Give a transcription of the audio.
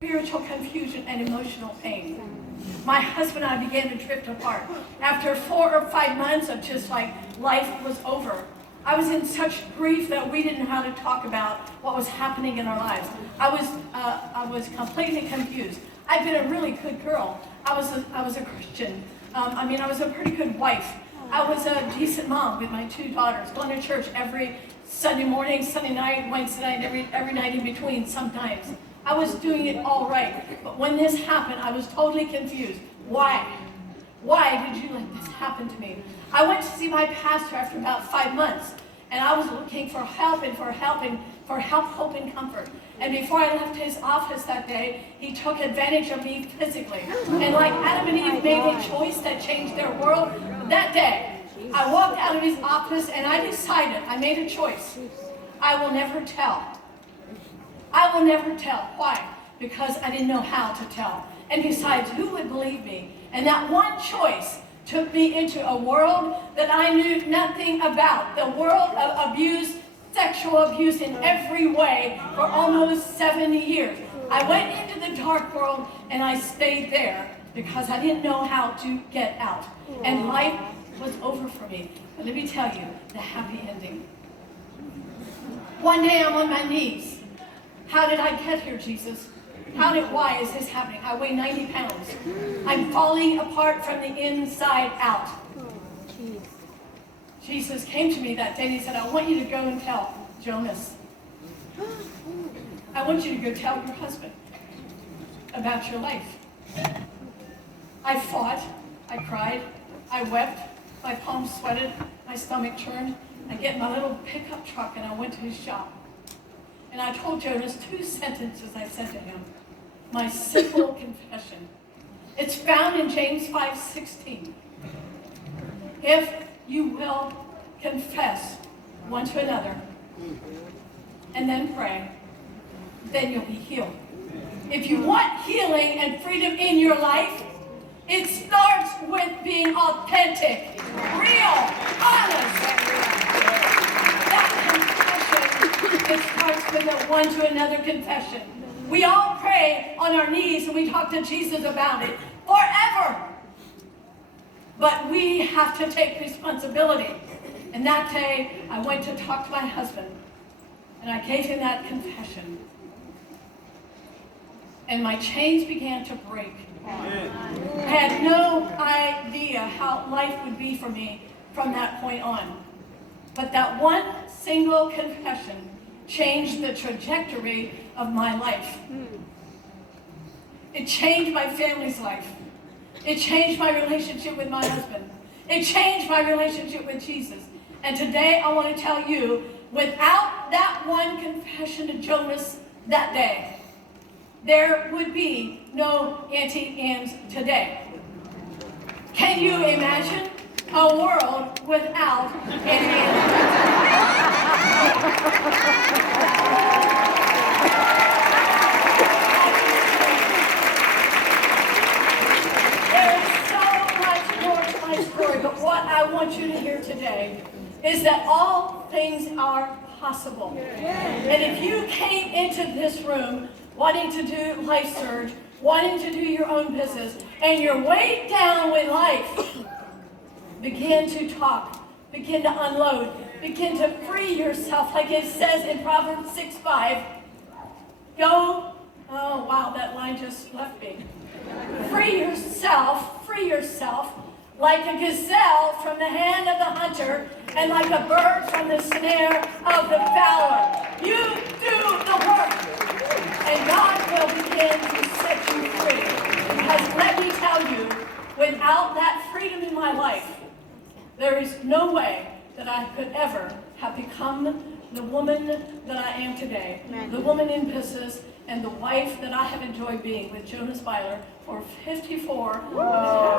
spiritual confusion and emotional pain. My husband and I began to drift apart. After 4 or 5 months of just like life was over, I was in such grief that we didn't know how to talk about what was happening in our lives. I was completely confused. I'd been a really good girl. I was a Christian. I was a pretty good wife. I was a decent mom with my 2 daughters, going to church every Sunday morning, Sunday night, Wednesday night, every night in between sometimes. I was doing it all right. But when this happened, I was totally confused. Why? Why did you let this happen to me? I went to see my pastor after about 5 months, and I was looking for help and for help, hope, and comfort. And before I left his office that day, he took advantage of me physically. And like Adam and Eve made a choice that changed their world, that day, I walked out of his office and I decided, I made a choice. I will never tell. I will never tell. Why? Because I didn't know how to tell. And besides, who would believe me? And that one choice took me into a world that I knew nothing about. The world of abuse, sexual abuse in every way for almost 70 years. I went into the dark world and I stayed there because I didn't know how to get out. And life was over for me. But let me tell you the happy ending. One day I'm on my knees. How did I get here, Jesus? Why is this happening? I weigh 90 pounds. I'm falling apart from the inside out. Jesus came to me that day and he said, I want you to go and tell Jonas. I want you to go tell your husband about your life. I fought, I cried, I wept, my palms sweated, my stomach churned. I get my little pickup truck and I went to his shop. And I told Jonas 2 sentences I said to him. My simple confession. It's found in James 5:16. If you will confess one to another and then pray, then you'll be healed. If you want healing and freedom in your life, it starts with being authentic, real, honest. It starts with a one to another confession. We all pray on our knees and we talk to Jesus about it forever. But we have to take responsibility. And that day, I went to talk to my husband and I gave him that confession. And my chains began to break. I had no idea how life would be for me from that point on. But that one single confession changed the trajectory of my life. It changed my family's life. It changed my relationship with my husband. It changed my relationship with Jesus. And today I want to tell you, without that one confession to Jonas that day, there would be no Auntie Anne's today. Can you imagine a world without Auntie Anne's? There is so much more to my story, but what I want you to hear today is that all things are possible. And if you came into this room wanting to do Life Surge, wanting to do your own business, and you're weighed down with life, begin to talk, begin to unload, begin to free yourself, like it says in Proverbs 6:5. Go, oh wow, that line just left me. Free yourself like a gazelle from the hand of the hunter and like a bird from the snare of the fowler. You do the work, and God will begin to set you free. Because let me tell you, without that freedom in my life, there is no way that I could ever have become the woman that I am today, the woman in business, and the wife that I have enjoyed being with Jonas Byler for 54 and a half